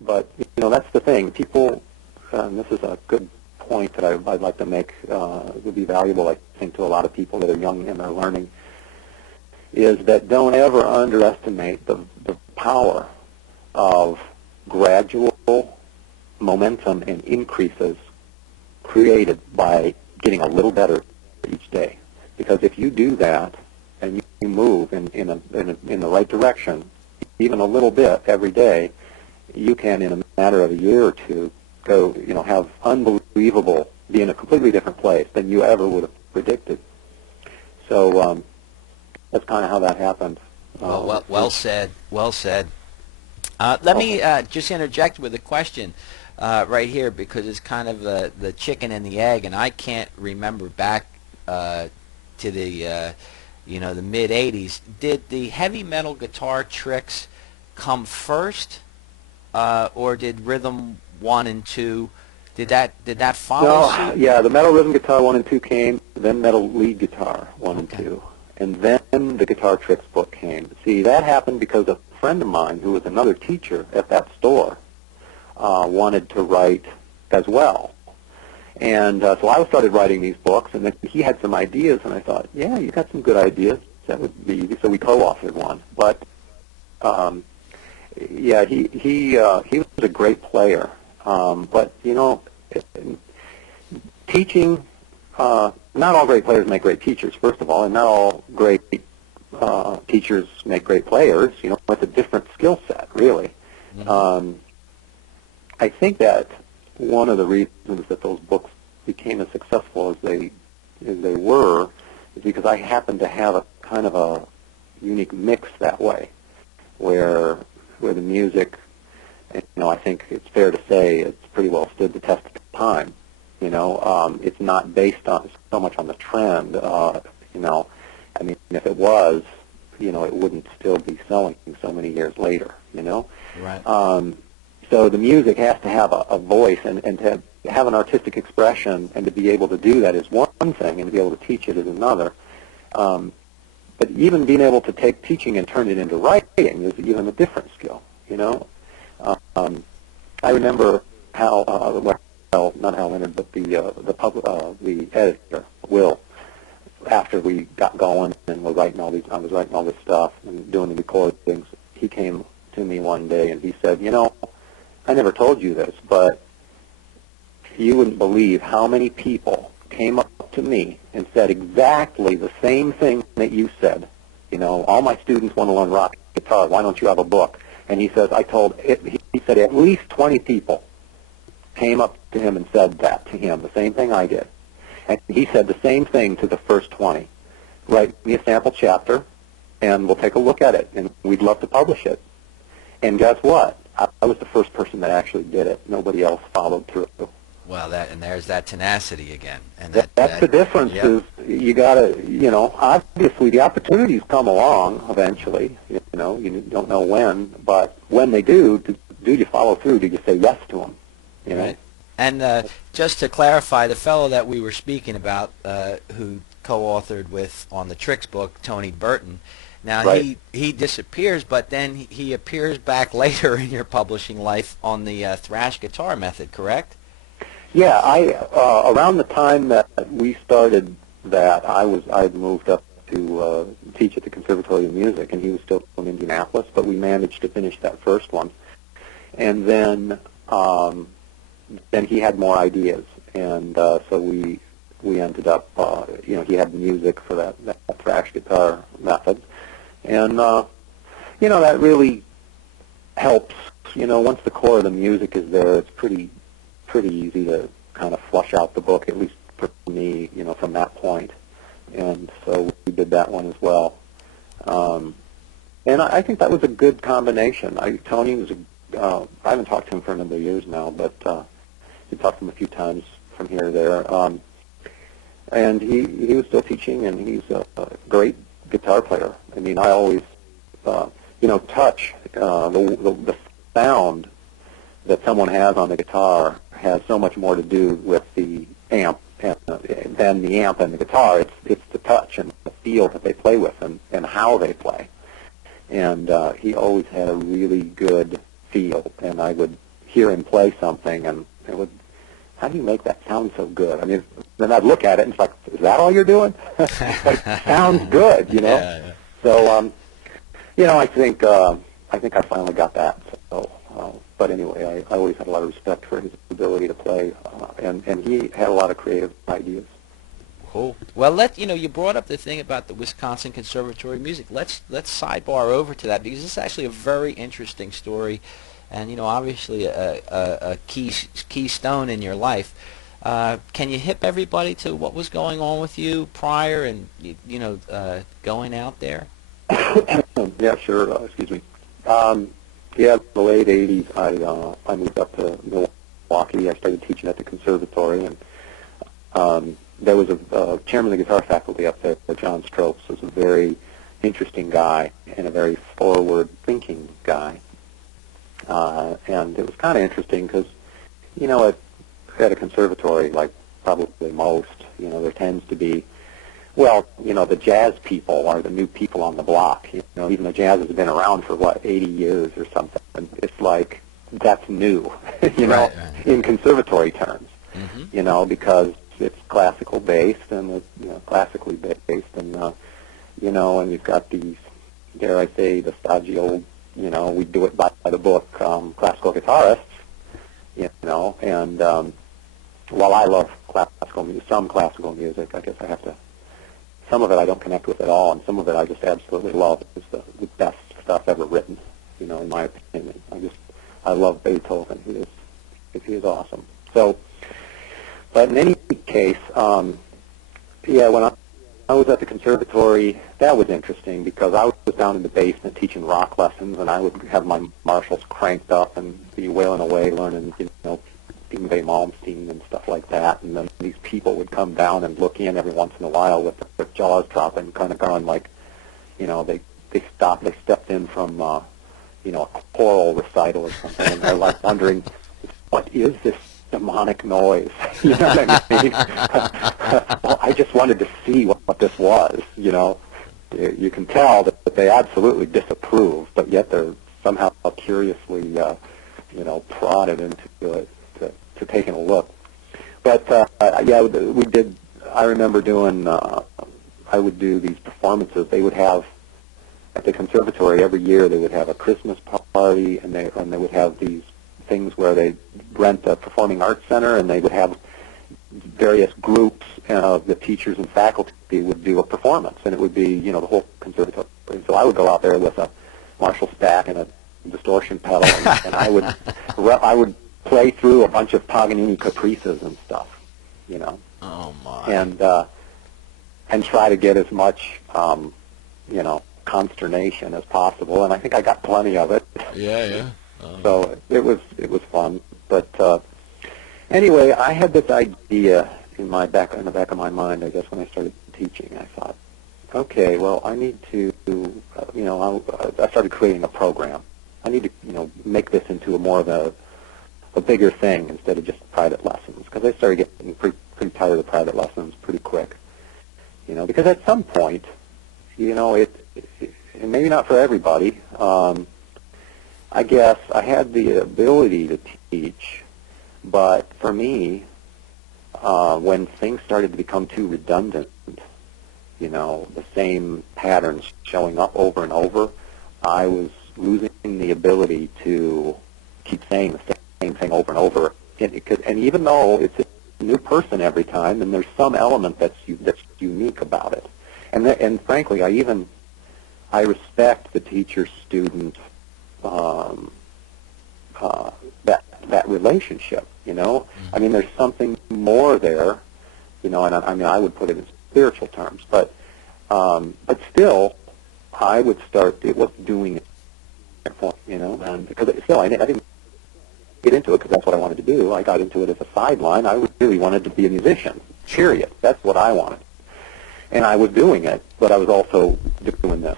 But that's the thing. People, and this is a good point that I'd like to make, would be valuable, I think, to a lot of people that are young and are learning, is that don't ever underestimate the power of gradual momentum and increases created by getting a little better each day. Because if you do that and you move in the right direction, even a little bit every day, you can, in a matter of a year or two, go, have unbelievable, be in a completely different place than you ever would have predicted. So that's kind of how that happened. Well said. Well said. Let me just interject with a question right here, because it's kind of the chicken and the egg, and I can't remember back to the the mid '80s. Did the heavy metal guitar tricks come first, or did Rhythm 1 and 2? Did that follow suit? Yeah, the metal rhythm guitar 1 and 2 came, then metal lead guitar 1 and 2, and then the guitar tricks book came. See, that happened because a friend of mine who was another teacher at that store wanted to write as well. And so I started writing these books, and then he had some ideas, and I thought, yeah, you got some good ideas. That would be easy. So we co-authored one. But yeah, he was a great player. But teaching, not all great players make great teachers, first of all, and not all great teachers make great players. It's a different skill set, really. Mm-hmm. I think that one of the reasons that those books became as successful as they were is because I happened to have a kind of a unique mix that way, where the music, I think it's fair to say it's pretty well stood the test of time. It's not based on so much on the trend. I mean, if it was, it wouldn't still be selling so many years later. Right. So the music has to have a voice, and to have an artistic expression, and to be able to do that is one thing, and to be able to teach it is another. But even being able to take teaching and turn it into writing is even a different skill. I remember Hal, not Hal Leonard, but the editor, Will. After we got going and I was writing all this stuff and doing the recordings, he came to me one day and he said, I never told you this, but you wouldn't believe how many people came up to me and said exactly the same thing that you said. All my students want to learn rock guitar. Why don't you have a book? And he says, he said at least 20 people came up to him and said that to him, the same thing I did. And he said the same thing to the first 20. Write me a sample chapter, and we'll take a look at it, and we'd love to publish it. And guess what? I was the first person that actually did it. Nobody else followed through. Well, there's that tenacity again. And that's the difference. Yep. Is you got to, obviously the opportunities come along eventually. You don't know when, but when they do you follow through? Do you say yes to them? Right. And just to clarify, the fellow that we were speaking about, who co-authored with on the Tricks book, Tony Burton. Now, right. he disappears, but then he appears back later in your publishing life on the thrash guitar method, correct? Yeah, around the time that we started that, I'd moved up to teach at the Conservatory of Music, and he was still in Indianapolis, but we managed to finish that first one. And then he had more ideas, and so we ended up, he had the music for that thrash guitar method. And, that really helps. Once the core of the music is there, it's pretty easy to kind of flush out the book, at least for me, from that point. And so we did that one as well. And I think that was a good combination. Tony was I haven't talked to him for a number of years now, but we talked to him a few times from here or there. And he was still teaching, and he's a great guitar player. I mean, I always, touch, the sound that someone has on the guitar has so much more to do with the amp than the amp and the guitar. It's the touch and the feel that they play with and how they play. And he always had a really good feel, and I would hear him play something, and it would, how do you make that sound so good? I mean, then I'd look at it and it's like, is that all you're doing? But it sounds good, you know. Yeah, yeah. So, you know, I think I finally got that. So, but anyway, I always had a lot of respect for his ability to play, and he had a lot of creative ideas. Cool. Well, you brought up the thing about the Wisconsin Conservatory of Music. Let's sidebar over to that, because it's actually a very interesting story, and obviously a keystone in your life. Can you hip everybody to what was going on with you prior and going out there? Yeah, sure. Excuse me. Yeah, in the late '80s, I moved up to Milwaukee. I started teaching at the conservatory, and there was a chairman of the guitar faculty up there, John Stropes, was a very interesting guy and a very forward-thinking guy. And it was kind of interesting because, at a conservatory, like probably most, there tends to be, well, the jazz people are the new people on the block. Even though jazz has been around for, 80 years or something. It's like, that's new, Right. in conservatory terms, Mm-hmm. because it's classical based and it's classically based, and and you've got these, dare I say, the stodgy old, we do it by the book, classical guitarists, and while I love some classical music, I guess I have to. Some of it I don't connect with at all, and some of it I just absolutely love. It's the best stuff ever written, in my opinion. I love Beethoven. He is awesome. So. But in any case, when I was at the conservatory, that was interesting because I was down in the basement teaching rock lessons, and I would have my Marshalls cranked up and be wailing away learning, Yngwie Malmsteen and stuff like that. And then these people would come down and look in every once in a while with their jaws dropping, kind of going like, they stepped in from, a choral recital or something, and they're like wondering, what is this demonic noise? You know what I mean? Well, I just wanted to see what this was, You can tell that they absolutely disapprove, but yet they're somehow curiously, prodded into it, to taking a look. But, we did, I remember doing, I would do these performances. They would have, at the conservatory every year, they would have a Christmas party, and they would have these things where they rent a performing arts center, and they would have various groups of the teachers and faculty would do a performance, and it would be, the whole conservatory. So I would go out there with a Marshall stack and a distortion pedal, and I would play through a bunch of Paganini caprices and stuff, Oh my! And try to get as much, consternation as possible, and I think I got plenty of it. Yeah. So it was fun, but anyway, I had this idea in the back of my mind. I guess when I started teaching, I thought, okay, well, I need to, I started creating a program. I need to, make this into more of a bigger thing instead of just private lessons, because I started getting pretty tired of private lessons pretty quick, because at some point, and maybe not for everybody. I guess I had the ability to teach, but for me, when things started to become too redundant, the same patterns showing up over and over, I was losing the ability to keep saying the same thing over and over. And even though it's a new person every time, and there's some element that's unique about it, and frankly, I respect the teacher-student. That relationship, I mean, there's something more there, and I would put it in spiritual terms, but still, I would start. It was doing it, and because still, I didn't get into it because that's what I wanted to do. I got into it as a sideline. I really wanted to be a musician. Period. That's what I wanted, and I was doing it, but I was also doing this.